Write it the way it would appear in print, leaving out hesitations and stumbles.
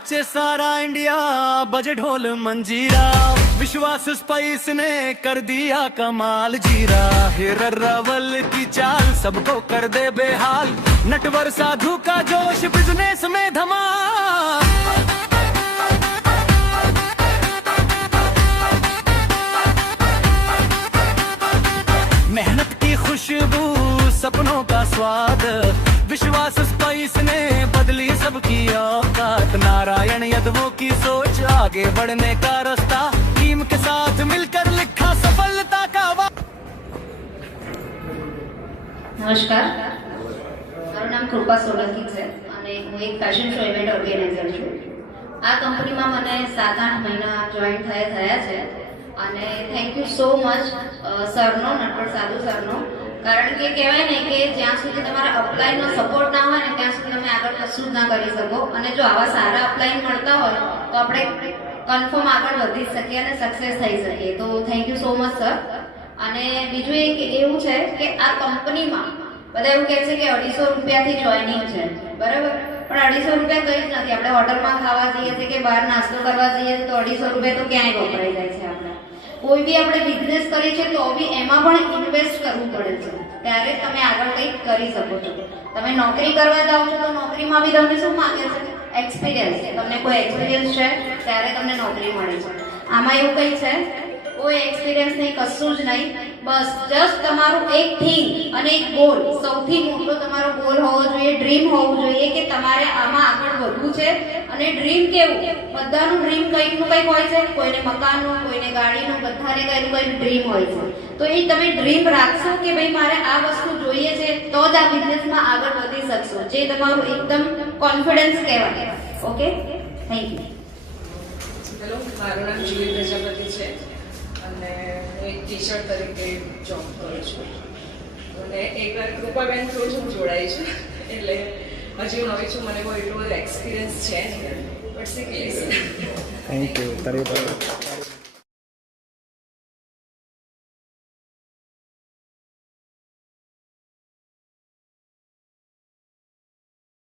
नाचे सारा इंडिया बजे ढोल मंजीरा, विश्वास स्पाइस ने कर दिया कमाल जीरा। हिरर रावल की चाल सबको कर दे बेहाल, नटवर साधु का जोश बिजनेस में धमाल। मेहनत की खुशबू सपनों का स्वाद, विश्वास स्पाइस ने बदली सबकी औकात। नारायण यादवों की सोच आगे बढ़ने का रास्ता, टीम के साथ मिलकर लिखा सफलता का નમસ્કાર, મારું નામ કૃપા સોલંકી છે અને હું એક ફેશન શો ઇવેન્ટ ઓર્ગેનાઇઝર છું. આ કંપનીમાં મને 7-8 મહિના જોઈન થયા છે અને થેન્ક યુ સો મચ સરનો, નટવર સાધુ સરનો. કારણ કે કહેવાય ને કે જ્યાં સુધી તમારા અપલાઈનનો સપોર્ટ ના હોય ને ત્યાં સુધી તમે આગળ કશું જ ના કરી શકો. અને જો આવા સારા અપલાઈન મળતા હોય તો આપણે કન્ફર્મ આગળ વધી શકીએ અને સક્સેસ થઈ શકીએ. તો thank you so much sir. અને બીજું એક એવું છે કે આ કંપનીમાં બધા એવું કહે છે કે 250 રૂપિયાથી જોઈનિંગ છે, બરાબર? પણ 250 રૂપિયા કઈ જ નથી. આપણે હોટલમાં ખાવા જઈએ છીએ કે બહાર નાસ્તો કરવા જઈએ તો 250 રૂપિયા તો ક્યાંય વપરાઈ જાય છે. આપણે કોઈ બી આપણે બિઝનેસ કરીએ છીએ તો બી એમાં પણ ઇન્વેસ્ટ કરવું પડે છે, ત્યારે તમે આગળ કંઈક કરી શકો છો. તમે નોકરી કરવા જાઓ છો તો નોકરીમાં બી તમને શું માંગે છે? એક્સપિરિયન્સ. તમને કોઈ એક્સપિરિયન્સ છે ત્યારે તમને નોકરી મળે છે. આમાં એવું કંઈ છે? કોઈ એક્સપિરિયન્સ નહીં, કશું જ નહીં. બસ જસ્ટ તમારું એક થિંગ અને એક ગોલ, સૌથી મોટો તમારો ગોલ હોવો જોઈએ, ડ્રીમ હોવું જોઈએ કે તમારે આમાં આગળ વધવું છે. અને ડ્રીમ કેવું? બધાનું ડ્રીમ કંઈકનું કંઈક હોય છે. કોઈને મકાનનું, કોઈને ગાડીનું, બધાને કંઈક કંઈક ડ્રીમ હોય છે. તો એ તમે ડ્રીમ રાખશો કે ભાઈ મારે આ વસ્તુ જોઈએ છે તો જ આ બિઝનેસમાં આગળ વધી શકશો, જે તમારું એકદમ કોન્ફિડન્સ કહેવાય. Okay, thank you. હેલો, મારું નામ જુલી પ્રજાપતિ છે અને હું એક ટીચર તરીકે જોબ કરું છું. અને એકવાર કૃપાબેન થ્રુ જ હું જોડાઈ છું, એટલે હજી હું નવી છું, મને કોઈ એટલો બધો એક્સપિરિયન્સ છે નહીં, બટ શીખી લઈશ. Thank you.